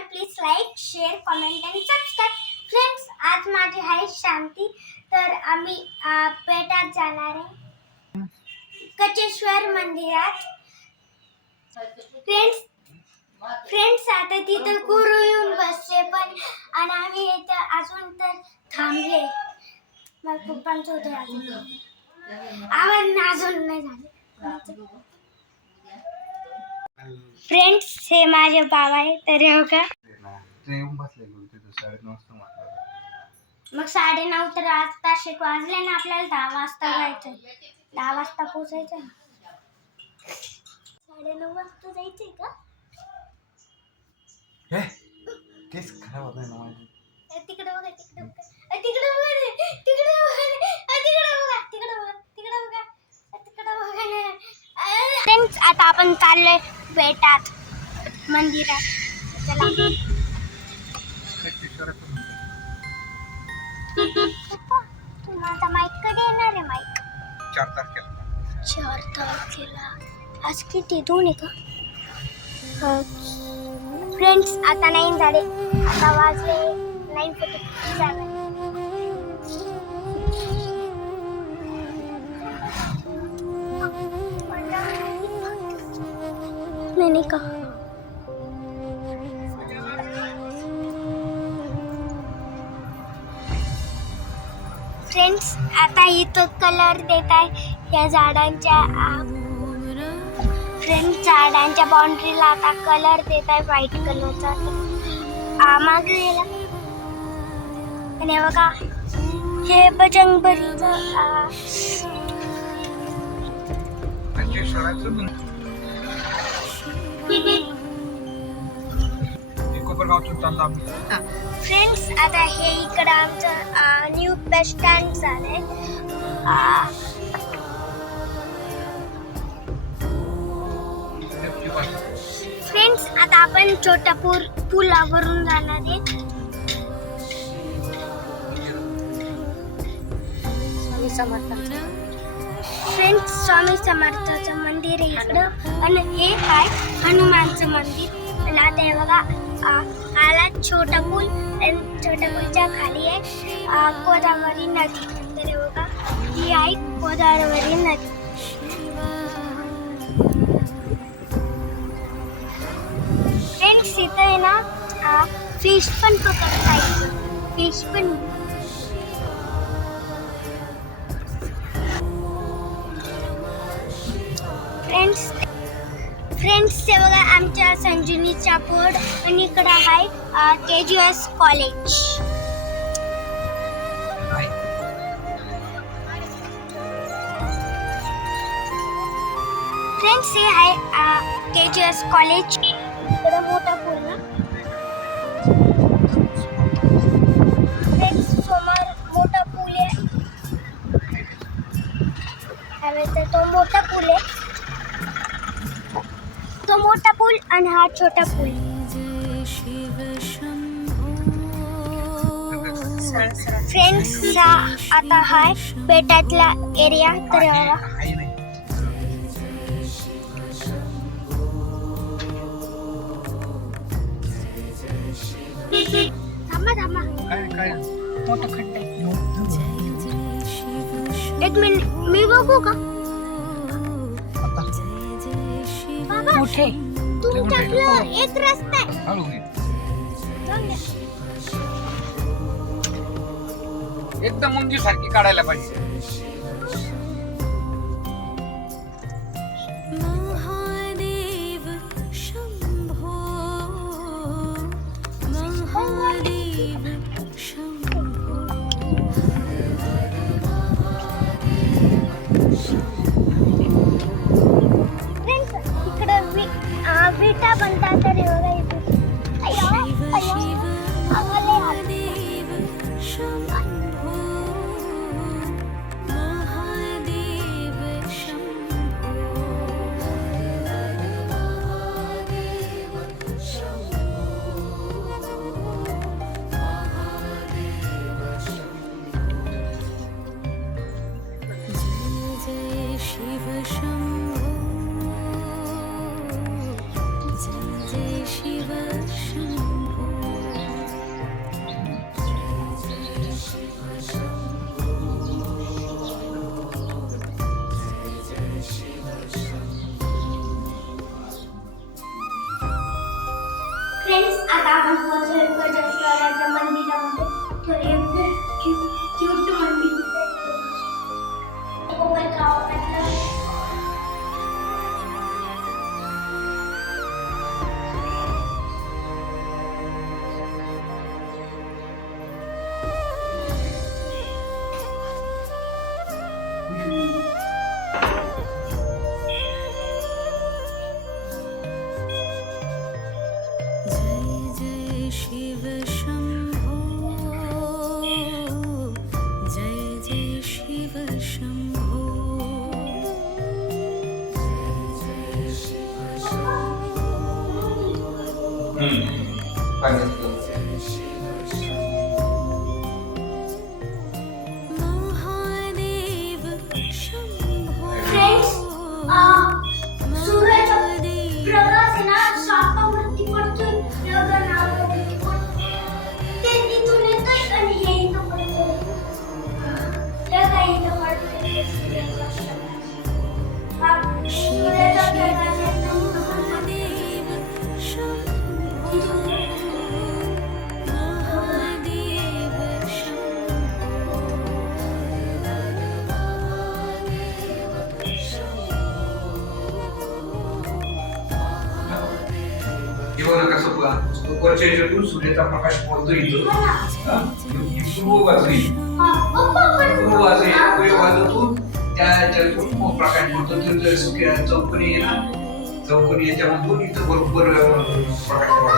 Channel please like share comment आणि subscribe friends आज माझी आहे शांती. तर आम्ही पेटात जाणार आहे. कचेश्वर मंदिरात. फ्रेंड्स फ्रेंड्स आता तिथं गुरु येऊन बसले पण आणि आम्ही इथं अजून तर थांबले. मग पप्पांचं होतं अजून. आवाज अजून नाही झाले. फ्रेंड्स हे माझे बाबा आहे तर हे बघा ते येऊन बसलेलो तिथं साडेनऊ वाजता म्हटलं मग साडे नऊ तर आता शिक वाजले ना आपल्याला दहा वाजता जायचं दहा वाजता पोचायचं साडे नऊ वाजता जायचंय का? हे केस खराब होत ना माझी तिकडे बघा तिकडे बघा. तिकडे बघा रे, तिकडे बघा रे, ए, तिकडे बघा तिकडे बघा तिकडे बघा ए, तिकडे बघा ना. अरे, फ्रेंड्स आता आपण चाललोय बेटात मंदिरात. चला. तू माझा माईक कधी येणार आहे माईक चार तारखेला. चार तारखेला. आज किती? दोन आहे का? फ्रेंड्स आता नाईन झाले. आता वाजले नाईन फोर्टी झाले नाही का? फ्रेंड्स आता इथं कलर देत आहे या झाडांच्या फ्रेंड्स झाडांच्या बाउंड्रीला आता कलर देत आहे व्हाईट कलरचा मागे गेला आणि हे बघा हे बजरंगबलीचं आ, हे चाललं आम्ही फ्रेंड्स आता हे इकडं आमचं न्यू बस स्टँड झालंय. आ, लेफ्टी बाजू. फ्रेंड्स आता आपण छोटापूर पुलावरून जाणार आहे. फ्रेंड्स स्वामी समर्थाचं मंदिर आहे इकडं. आणि हे आहे हनुमानचं मंदिर. आणि आता हे बघा आला छोटा पूल. आणि छोट्या पूलच्या खाली आहे गोदावरी नदी. तर हे बघा ही आहे गोदावरी नदी. फ्रेंड्स इथं आहे ना फिश पण पकडता येईल. फिश पण. आमच्या संजनी चापूर आणि इकडं आहे K G S college. Friends हे आहे के जी एस कॉलेज. इकडं मोठा पूल आणि हा छोटा पूल फ्रेंड्स आता हाय बेटातला एरिया तर हे बघा आहे नाही थांबा थांबा काय काय मोठा खड्डा एक मिनिट मी बघू का आता बाबा मोठे तुमच्याकडं एक रस्ता आहे हळू घे. जाऊन द्या. एकदम मुंगी सारखी काढायला पाहिजे आपण पोहोचलोय गजेश्वराच्या मंदिरामध्ये 嗯。欢迎的歌 कसं बघा वरच्या याच्यातून सूर्याचा प्रकाश पडतो इथं. पूर्व बाजू पूर्व बाजू. पूर्व बाजूतून त्या याच्यातून प्रकाश पडतो. तो जो सुक्या चौकोनी आहे ना? चौकोनी याच्यामधून इथं बरोबर प्रकाश पडतो.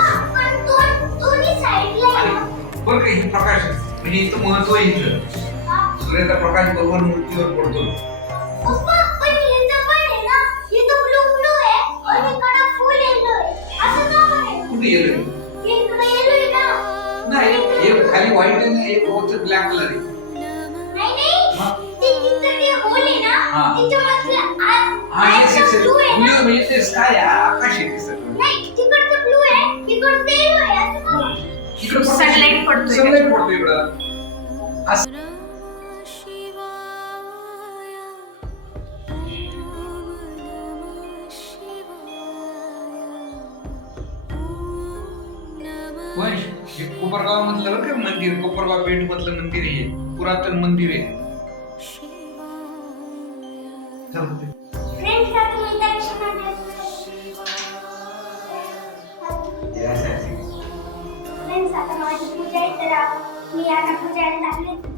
बरं हे प्रकाश म्हणजे इथं महत्त्व इथं. सूर्याचा प्रकाश बरोबर मूर्तीवर पडतो. कुठे येलं नाही हे खाली व्हाईट आहे. ना हे. बहुत ब्लॅक कलर आहे हा. येस येस ब्लू म्हणजे ते स्काय आकाश आहे आहे? इकडं Sunlight पडतोय. सनलाईट पडतो इकडं. असं वंश हे कोपरगाव मधलं बरं का मंदिर कोपरगाव पेठ मधलं मंदिर आहे हे. पुरातन मंदिर आहे चालतंय. फ्रेंड्स का तुम्ही दर्शनाला फ्रेंड्स आता माझी पूजा आहे तर मी आता पूजायला लागले